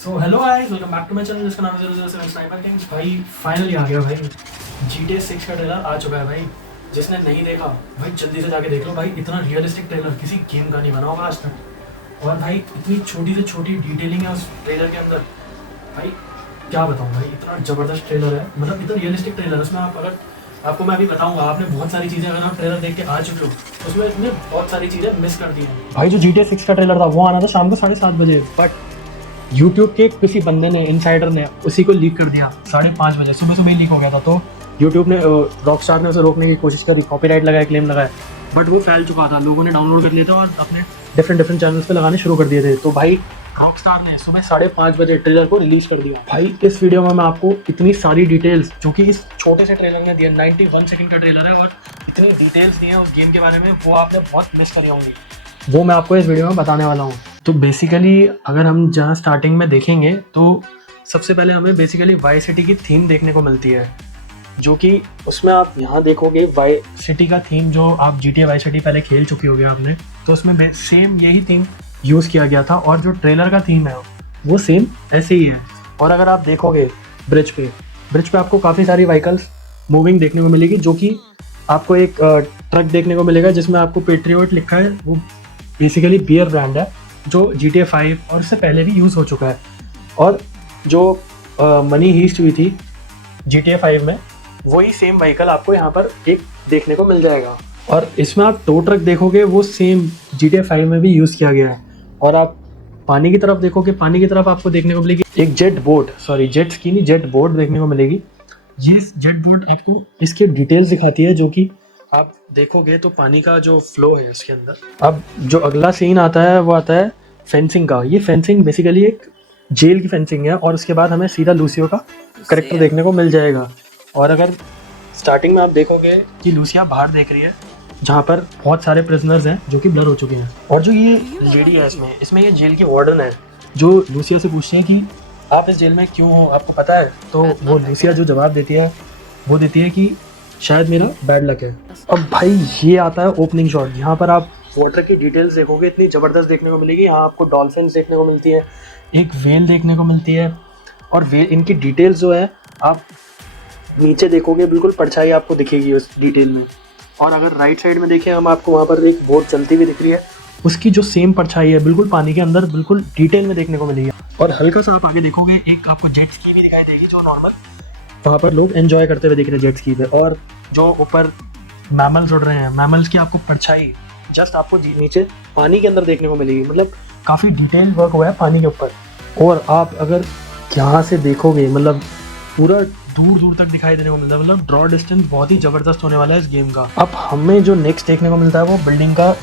So hello guys, welcome back to my channel जिसका नाम है 007 स्नाइपर किंग्स। भाई फाइनली आ गया भाई, GTA 6 का ट्रेलर आ चुका है भाई। जिसने नहीं देखा भाई जल्दी से जाके देख लो भाई। इतना रियलिस्टिक ट्रेलर किसी गेम का नहीं बना होगा आज तक। और भाई इतनी छोटी से छोटी डिटेलिंग है उस ट्रेलर के अंदर। भाई क्या बताऊँ भाई, इतना ज़बरदस्त ट्रेलर है, मतलब इतना रियलिस्टिक ट्रेलर है। उसमें आप अगर आपको मैं अभी बताऊंगा, आपने बहुत सारी चीज़ें अगर आप ट्रेलर देख के आ चुके हो तो उसमें इसमें बहुत सारी चीज़ें मिस कर दी हैं भाई। जो GTA 6 का ट्रेलर था वो आना था शाम को 7:30 बजे, बट यूट्यूब के किसी बंदे ने, इनसाइडर ने उसी को लीक कर दिया 5:30 बजे। सुबह सुबह ही लीक हो गया था। तो यूट्यूब ने, रॉकस्टार ने उसे रोकने की कोशिश करी, कॉपीराइट लगाया, क्लेम लगाया, बट वो फैल चुका था। लोगों ने डाउनलोड कर लिया था और अपने डिफरेंट चैनल्स पे लगाने शुरू कर दिए थे। तो भाई रॉकस्टार ने सुबह 5:30 बजे ट्रेलर को रिलीज कर दिया। भाई इस वीडियो में मैं आपको इतनी सारी डिटेल्स जो कि इस छोटे से ट्रेलर में दिया, 91 सेकंड का ट्रेलर है और इतनी डिटेल्स दी है उस गेम के बारे में, वो आपने बहुत मिस करी होंगी। वो मैं आपको इस वीडियो में बताने वाला हूँ। तो बेसिकली अगर हम जहाँ स्टार्टिंग में देखेंगे तो सबसे पहले हमें बेसिकली वाई सिटी की थीम देखने को मिलती है, जो कि उसमें आप यहाँ देखोगे वाई सिटी का थीम जो आप GTA वाई सिटी पहले खेल चुके होगे आपने, तो उसमें सेम यही थीम यूज़ किया गया था। और जो ट्रेलर का थीम है वो सेम ऐसे ही है। और अगर आप देखोगे ब्रिज पे आपको काफ़ी सारी व्हीकल्स मूविंग देखने को मिलेगी, जो कि आपको एक ट्रक देखने को मिलेगा जिसमें आपको पेट्रियोट लिखा है। वो बेसिकली बियर ब्रांड है जो GTA 5 और उससे पहले भी यूज़ हो चुका है। और जो मनी हीस्ट हुई थी GTA 5 में, वही सेम व्हीकल आपको यहाँ पर एक देखने को मिल जाएगा। और इसमें आप टो ट्रक देखोगे वो सेम GTA 5 में भी यूज़ किया गया है। और आप पानी की तरफ देखोगे, पानी की तरफ आपको देखने को मिलेगी एक जेट स्की नहीं, जेट बोट देखने को मिलेगी। ये जेट बोट आपको इसके डिटेल्स दिखाती है, जो कि आप देखोगे तो पानी का जो फ्लो है उसके अंदर। अब जो अगला सीन आता है वो आता है फेंसिंग का। ये फेंसिंग बेसिकली एक जेल की फेंसिंग है और उसके बाद हमें सीधा लूसियो का करेक्टर देखने को मिल जाएगा। और अगर स्टार्टिंग में आप देखोगे कि लूसिया बाहर देख रही है जहाँ पर बहुत सारे प्रिजनर्स हैं जो कि ब्लर हो चुके हैं। और जो ये लेडी है इसमें ये जेल की वार्डन है, जो लूसिया से पूछते हैं कि आप इस जेल में क्यों हो, आपको पता है? तो वो लूसिया जो जवाब देती है वो देती है कि शायद मेरा बैड लक है। अब भाई ये आता है ओपनिंग शॉट। यहाँ पर आप वाटर की डिटेल्स देखोगे, इतनी ज़बरदस्त देखने को मिलेगी। यहाँ आपको डॉल्फिन्स देखने को मिलती है, एक वेल देखने को मिलती है। और वेल इनकी डिटेल्स जो है आप नीचे देखोगे बिल्कुल परछाई आपको दिखेगी उस डिटेल में। और अगर राइट साइड में देखें हम, आपको वहाँ पर एक बोट चलती हुई दिख रही है, उसकी जो सेम परछाई है बिल्कुल पानी के अंदर बिल्कुल डिटेल में देखने को मिलेगी। और हल्का सा आप आगे देखोगे एक आपको जेट स्की भी दिखाई देगी, जो नॉर्मल वहाँ पर लोग एंजॉय करते हुए दिख रहे हैं जेट स्की पे। और जो ऊपर मैमल्स उड़ रहे हैं, मैमल्स की आपको परछाई जस्ट आपको नीचे पानी के अंदर देखने को मिलेगी। मतलब काफ़ी डिटेल वर्क हुआ है पानी के ऊपर। और आप अगर यहाँ से देखोगे मतलब पूरा दूर दूर तक दिखाई देने को मिलता है। मतलब ड्रॉ डिस्टेंस बहुत ही ज़बरदस्त होने वाला है इस गेम का। अब हमें जो नेक्स्ट देखने को मिलता है वो बिल्डिंग का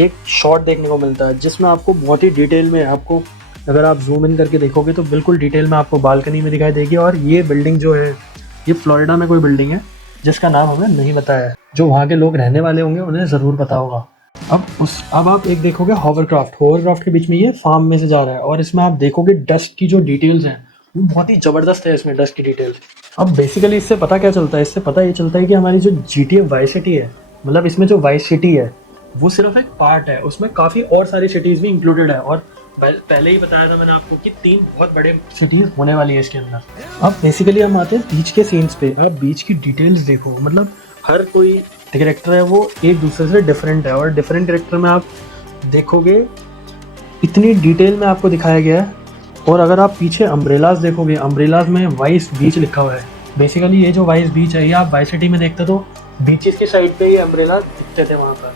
एक शॉट देखने को मिलता है, जिसमें आपको बहुत ही डिटेल में, आपको अगर आप जूम इन करके देखोगे तो बिल्कुल डिटेल में आपको बालकनी में दिखाई देगी। और ये बिल्डिंग जो है ये फ्लोरिडा में कोई बिल्डिंग है जिसका नाम हमें नहीं पता है। जो वहाँ के लोग रहने वाले होंगे उन्हें ज़रूर पता होगा। अब आप एक देखोगे होवरक्राफ्ट के बीच में ये फार्म में से जा रहा है। और इसमें आप देखोगे डस्ट की जो डिटेल्स हैं वो बहुत ही ज़बरदस्त है इसमें, डस्ट की डिटेल्स। अब बेसिकली इससे पता क्या चलता है? इससे पता ये चलता है कि हमारी जो GTA वाई सिटी है, मतलब इसमें जो वाई सिटी है वो सिर्फ एक पार्ट है, उसमें काफ़ी और सारी सिटीज़ भी इंक्लूडेड है। और पहले ही बताया था मैंने आपको कि 3 बहुत बड़े सिटीज़ होने वाली है इसके अंदर। अब बेसिकली हम आते हैं बीच के सीन्स पे। आप बीच की डिटेल्स देखो, मतलब हर कोई कैरेक्टर है वो एक दूसरे से डिफरेंट है। और डिफरेंट कैरेक्टर में आप देखोगे इतनी डिटेल में आपको दिखाया गया है। और अगर आप पीछे अम्ब्रेलाज देखोगे, अम्ब्रेलाज में वाइस बीच लिखा हुआ है। बेसिकली ये जो वाइस बीच है ये आप वाई सिटी में देखते तो बीचेस की साइड पे ये अम्ब्रेलाज दिखते थे वहाँ पर,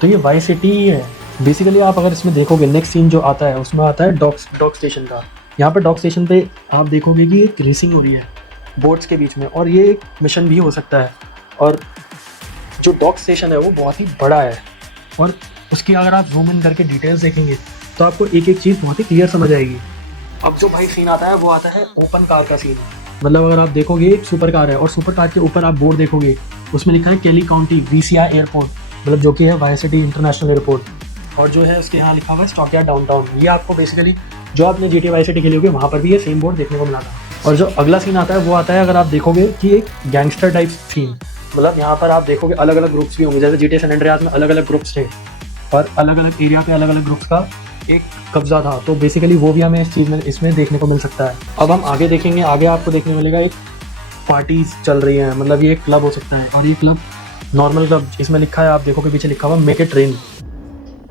तो ये वाई सिटी ही है बेसिकली। आप अगर इसमें देखोगे नेक्स्ट सीन जो आता है उसमें आता है डॉक स्टेशन का। यहाँ पर डॉक स्टेशन पे आप देखोगे कि एक रेसिंग हो रही है बोट्स के बीच में, और ये एक मिशन भी हो सकता है। और जो डॉक स्टेशन है वो बहुत ही बड़ा है। और उसकी अगर आप जूम इन करके डिटेल्स देखेंगे तो आपको एक एक चीज़ बहुत ही क्लियर समझ आएगी। अब जो भाई सीन आता है वो आता है ओपन कार का सीन। मतलब अगर आप देखोगे एक सुपर कार है और सुपर कार के ऊपर आप बोर्ड देखोगे उसमें लिखा है केली काउंटी VCI एयरपोर्ट, मतलब जो कि है वाई सिटी इंटरनेशनल एयरपोर्ट। और जो है उसके यहाँ लिखा हुआ है स्टॉकयार्ड डाउनटाउन। ये आपको बेसिकली जो आपने GTA वाई सिटी खेली होगी वहाँ पर भी ये सेम बोर्ड देखने को मिला था। और जो अगला सीन आता है वो आता है अगर आप देखोगे कि एक गैंगस्टर टाइप सीन। मतलब यहाँ पर आप देखोगे अलग अलग ग्रुप्स भी होंगे, जैसे GTA सैन एंड्रियास में अलग अलग ग्रुप्स थे और अलग अलग एरिया पे अलग अलग ग्रुप्स का एक कब्जा था, तो बेसिकली वो भी हमें इस चीज़ में इसमें देखने को मिल सकता है। अब हम आगे देखेंगे, आगे आपको देखने मिलेगा एक पार्टीज चल रही हैं, मतलब ये एक क्लब हो सकता है, और ये क्लब नॉर्मल क्लब, इसमें लिखा है, आप देखोगे पीछे लिखा हुआ मेक इट रेन।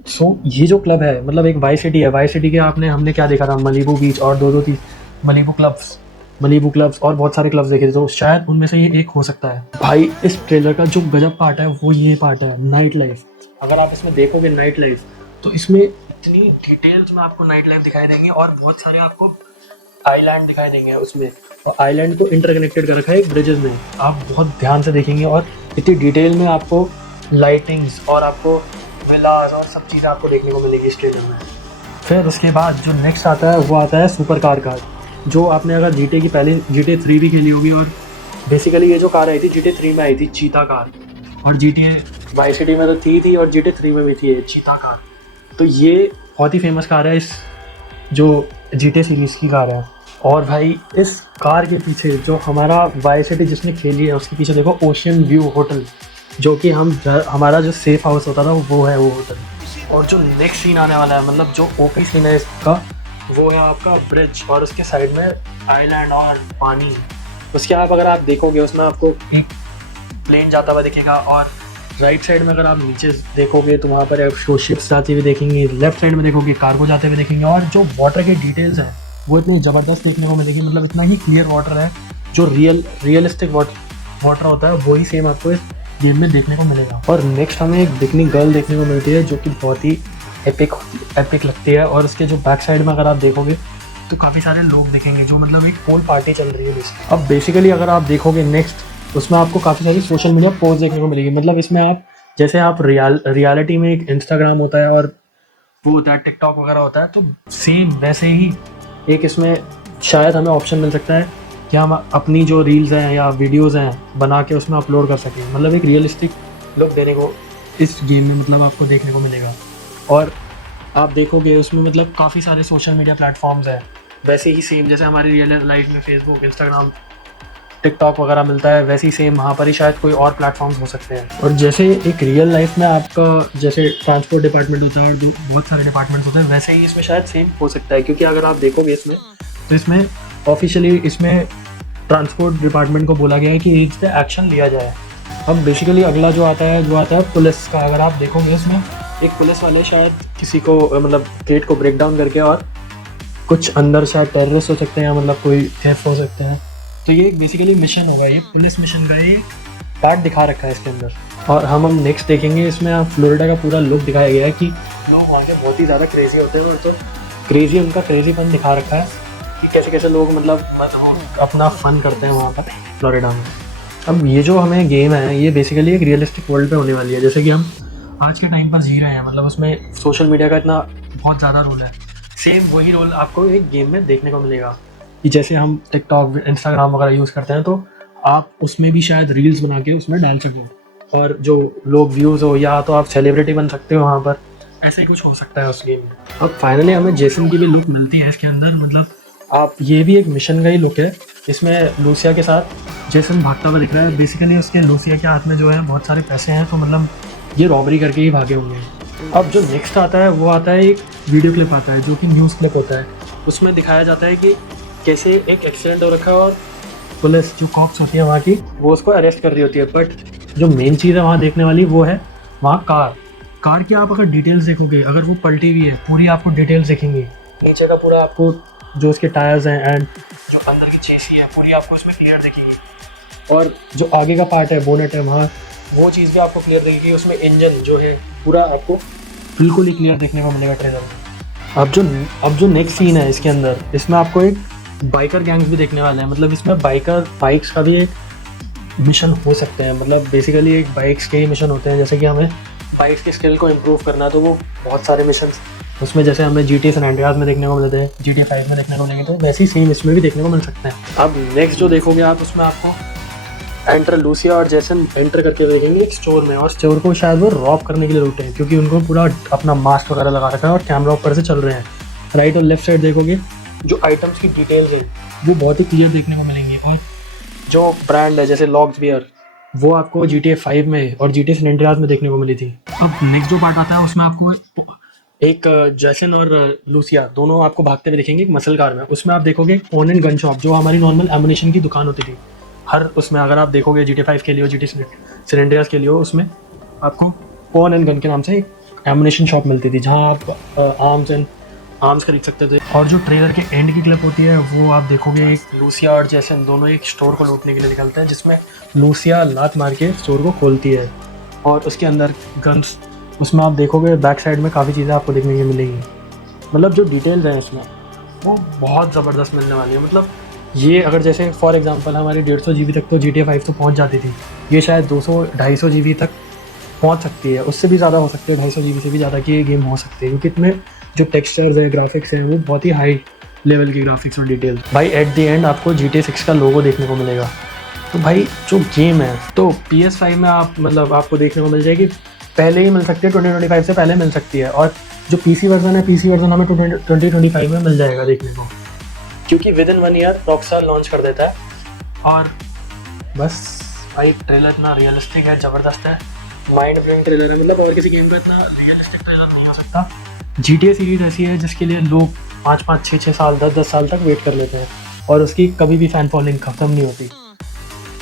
सो ये जो क्लब है मतलब एक वाई सिटी है, वाई सिटी के हमने क्या देखा था, मलीबू बीच और दो तीन मलीबू क्लब्स और बहुत सारे क्लब्स देखे थे, तो शायद उनमें से ये एक हो सकता है। भाई इस ट्रेलर का जो गजब पार्ट है वो ये पार्ट है, नाइट लाइफ। अगर आप इसमें देखोगे नाइट लाइफ, तो इसमें इतनी डिटेल्स में आपको नाइट लाइफ दिखाई देंगी और बहुत सारे आपको आइलैंड दिखाई देंगे उसमें, और आइलैंड को इंटरकनेक्टेड कर रखा है एक ब्रिजेस में। आप बहुत ध्यान से देखेंगे और इतनी डिटेल में आपको लाइटिंग्स और आपको विलास और सब चीज़ें आपको देखने को मिलेगी इस ट्रेलर में। फिर उसके बाद जो नेक्स्ट आता है वो आता है सुपर कार, जो आपने अगर जीटे की पहले जीटे 3 भी खेली होगी, और बेसिकली ये जो कार आई थी जीटे 3 में आई थी, चीता कार, और जीटे वाई सिटी में तो थी और जीटे 3 में भी थी ये चीता कार। तो ये बहुत ही फेमस कार है, इस जो जीटे सीरीज़ की कार है। और भाई इस कार के पीछे जो हमारा वाई सिटी जिसने खेली है उसके पीछे देखो ओशियन व्यू होटल, जो कि हमारा जो सेफ हाउस होता था वो है वो होटल। और जो नेक्स्ट सीन आने वाला है, मतलब जो ओपी सीन है इसका, वो है आपका ब्रिज और उसके साइड में आइलैंड और पानी। उसके अगर आप देखोगे उसमें आपको एक प्लेन जाता हुआ दिखेगा, और राइट साइड में अगर आप नीचे देखोगे तो वहाँ पर शिप्स जाते हुए देखेंगे, लेफ्ट साइड में देखोगे कार्गो जाते हुए देखेंगे, और जो वाटर की डिटेल्स हैं वो इतनी ज़बरदस्त देखने को मिलेगी, मतलब इतना ही क्लियर वाटर है, जो रियलिस्टिक वाटर होता है वही सेम आपको इस गेम में देखने को मिलेगा। और नेक्स्ट हमें एक बिकनी गर्ल देखने को मिलती है जो कि बहुत ही एपिक लगती है, और उसके जो बैक साइड में अगर आप देखोगे तो काफ़ी सारे लोग दिखेंगे, जो मतलब एक होल पार्टी चल रही है। अब बेसिकली अगर आप देखोगे नेक्स्ट, उसमें आपको काफ़ी सारी सोशल मीडिया पोस्ट देखने को मिलेगी, मतलब इसमें आप जैसे आप रियलिटी में एक इंस्टाग्राम होता है और वो होता है टिकटॉक वगैरह होता है, तो सेम वैसे ही एक इसमें शायद हमें ऑप्शन मिल सकता है कि हम अपनी जो रील्स हैं या वीडियोज़ हैं बना के उसमें अपलोड कर सकें, मतलब एक रियलिस्टिक लुक देने को इस गेम में मतलब आपको देखने को मिलेगा। और आप देखोगे उसमें मतलब काफ़ी सारे सोशल मीडिया प्लेटफॉर्म्स हैं, वैसे ही सेम जैसे हमारी रियल लाइफ में फेसबुक, इंस्टाग्राम, टिकटॉक वगैरह मिलता है, वैसे ही सेम वहाँ पर ही शायद कोई और प्लेटफॉर्म्स हो सकते हैं। और जैसे एक रियल लाइफ में आपका जैसे ट्रांसपोर्ट डिपार्टमेंट होता है और बहुत सारे डिपार्टमेंट्स होते हैं, वैसे ही इसमें शायद सेम हो सकता है, क्योंकि अगर आप देखोगे इसमें तो इसमें ऑफिशियली इसमें ट्रांसपोर्ट डिपार्टमेंट को बोला गया है कि इस पर एक्शन लिया जाए। अब बेसिकली अगला जो आता है पुलिस का। अगर आप देखोगे इसमें एक पुलिस वाले शायद किसी को मतलब गेट को ब्रेक डाउन करके, और कुछ अंदर शायद टेररिस्ट हो सकते हैं, मतलब कोई थेफ्ट हो सकता है, तो ये एक बेसिकली मिशन होगा, ये पुलिस मिशन का ये पार्ट दिखा रखा है इसके अंदर। और हम नेक्स्ट देखेंगे इसमें आप फ्लोरिडा का पूरा लुक दिखाया गया है कि लोग वहाँ के बहुत ही ज़्यादा क्रेजी होते हैं, और तो क्रेजी उनका क्रेजीपन दिखा रखा है कि कैसे कैसे लोग मतलब अपना फन करते हैं वहाँ पर फ्लोरिडा में। अब ये जो हमें गेम है ये बेसिकली एक रियलिस्टिक वर्ल्ड पे होने वाली है, जैसे कि हम आज के टाइम पर जी रहे हैं, मतलब उसमें सोशल मीडिया का इतना बहुत ज़्यादा रोल है। सेम वही रोल आपको एक गेम में देखने को मिलेगा कि जैसे हम टिकटॉक, इंस्टाग्राम वगैरह यूज़ करते हैं, तो आप उसमें भी शायद रील्स बना के उसमें डाल सको, और जो लोग व्यूज़ हो, या तो आप सेलिब्रिटी बन सकते हो वहाँ पर, ऐसे ही कुछ हो सकता है उस गेम में। अब फाइनली हमें जेसन की भी लुक मिलती है इसके अंदर, मतलब आप ये भी एक मिशन का ही लुक है। इसमें लूसिया के साथ जेसन भागता हुआ दिख रहा है, बेसिकली उसके लूसिया के हाथ में जो है बहुत सारे पैसे हैं, तो मतलब ये रॉबरी करके ही भागे होंगे। अब जो नेक्स्ट आता है वो आता है एक वीडियो क्लिप आता है जो कि न्यूज़ क्लिप होता है। उसमें दिखाया जाता है कि कैसे एक एक्सीडेंट हो रखा है और पुलिस जो कॉप्स होती है वहाँ की वो उसको अरेस्ट कर रही होती है, बट जो मेन चीज़ है वहाँ देखने वाली वो है वहाँ कार की आप अगर डिटेल्स देखोगे, अगर वो पलटी हुई है पूरी आपको डिटेल्स दिखेंगी, नीचे का पूरा आपको जो उसके टायर्स हैं एंड जो अंदर की चेसी है पूरी आपको इसमें क्लियर दिखेगी, और जो आगे का पार्ट है बोनेट है वहाँ वो चीज़ भी आपको क्लियर दिखेगी, उसमें इंजन जो है पूरा आपको बिल्कुल ही क्लियर देखने को मिलेगा ट्रेलर में। अब जो नेक्स्ट सीन है इसके अंदर, इसमें आपको एक बाइकर गैंग्स भी देखने वाले हैं, मतलब इसमें बाइक्स का भी एक मिशन हो सकते हैं, मतलब बेसिकली एक बाइक्स के ही मिशन होते हैं, जैसे कि हमें बाइक्स के स्किल को इम्प्रूव करना है, तो वो बहुत सारे मिशन उसमें जैसे हमें GTA सैन एंड्रियास में देखने को मिलते हैं, GTA 5 में देखने को मिलेंगे, तो वैसे ही सेम इसमें भी देखने को मिल सकते हैं। अब नेक्स्ट जो देखोगे आप उसमें आपको लूसिया और जेसन एंटर करके देखेंगे एक स्टोर में, और स्टोर को शायद वो रॉब करने के लिए रुके हैं, क्योंकि उनको पूरा अपना मास्क वगैरह लगा रखा है और कैमरा ऊपर से चल रहे हैं। राइट और लेफ्ट साइड देखोगे जो आइटम्स की डिटेल्स हैं वो बहुत ही क्लियर देखने को मिलेंगी, और जो ब्रांड है जैसे लॉग्स बियर वो आपको GTA 5 में और GTA सैन एंड्रियास में देखने को मिली थी। अब नेक्स्ट जो पार्ट आता है उसमें आपको एक जैसन और लूसिया दोनों आपको भागते हुए दिखेंगे एक मसल कार में। उसमें आप देखोगे एक ओन एंड गन शॉप, जो हमारी नॉर्मल एमुनेशन की दुकान होती थी। हर उसमें अगर आप देखोगे GTA 5 के लिए हो, GT San के लिए हो, उसमें आपको ओन एंड गन के नाम से एक एमुनेशन शॉप मिलती थी, जहाँ आप आर्म्स खरीद सकते थे। और जो ट्रेलर के एंड की क्लिप होती है वो आप देखोगे एक लूसिया और जैसन दोनों एक स्टोर को लूटने के लिए निकलते हैं, जिसमें लूसिया लात मार के स्टोर को खोलती है और उसके अंदर गन्स। उसमें आप देखोगे बैक साइड में काफ़ी चीज़ें आपको देखने को मिलेंगी। मतलब जो डिटेल्स हैं इसमें वो बहुत ज़बरदस्त मिलने वाली है। मतलब ये अगर जैसे फॉर एग्जांपल हमारी 150 GB तक तो GTA 5 तो पहुंच जाती थी, ये शायद 200-250 GB तक पहुंच सकती है, उससे भी ज़्यादा हो सकती है, 250 GB से भी ज़्यादा की ये गेम हो सकती है, क्योंकि इसमें जो टेक्सचर्स है, ग्राफिक्स हैं, वो बहुत ही हाई लेवल की ग्राफिक्स और डिटेल्स। भाई एट द एंड आपको GTA 6 का लोगो देखने को मिलेगा। तो भाई जो गेम है तो PS5 में आप मतलब आपको देखने को मिल जाएगी, पहले ही मिल सकती है, 2025 से पहले मिल सकती है। और जो PC वर्जन है, PC वर्जन हमें 2025 में मिल जाएगा देखने को, क्योंकि with in 1 year Rockstar launch कर देता है। और बस भाई ट्रेलर इतना रियलिस्टिक है, ज़बरदस्त है, माइंड ब्लोइंग ट्रेलर है। मतलब और किसी गेम का इतना रियलिस्टिक ट्रेलर नहीं हो सकता। GTA सीरीज़ ऐसी है जिसके लिए लोग 5-5, 6-6 साल, 10-10 साल तक वेट कर लेते हैं और उसकी कभी भी फ़ैन फॉलोइंग ख़त्म नहीं होती।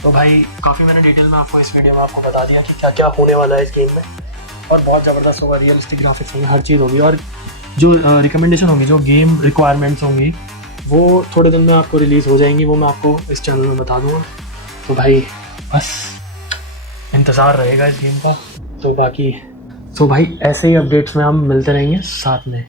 तो भाई काफ़ी मैंने डिटेल में आपको इस वीडियो में आपको बता दिया कि क्या क्या होने वाला है इस गेम में, और बहुत ज़बरदस्त होगा, रियलिस्टिक ग्राफिक्स होंगे, हर चीज़ होगी। और जो रिकमेंडेशन होंगी, जो गेम रिक्वायरमेंट्स होंगी, वो थोड़े दिन में आपको रिलीज़ हो जाएंगी, वो मैं आपको इस चैनल में बता दूँगा। तो भाई बस इंतज़ार रहेगा इस गेम का। तो बाकी भाई ऐसे ही अपडेट्स में हम मिलते रहेंगे साथ में।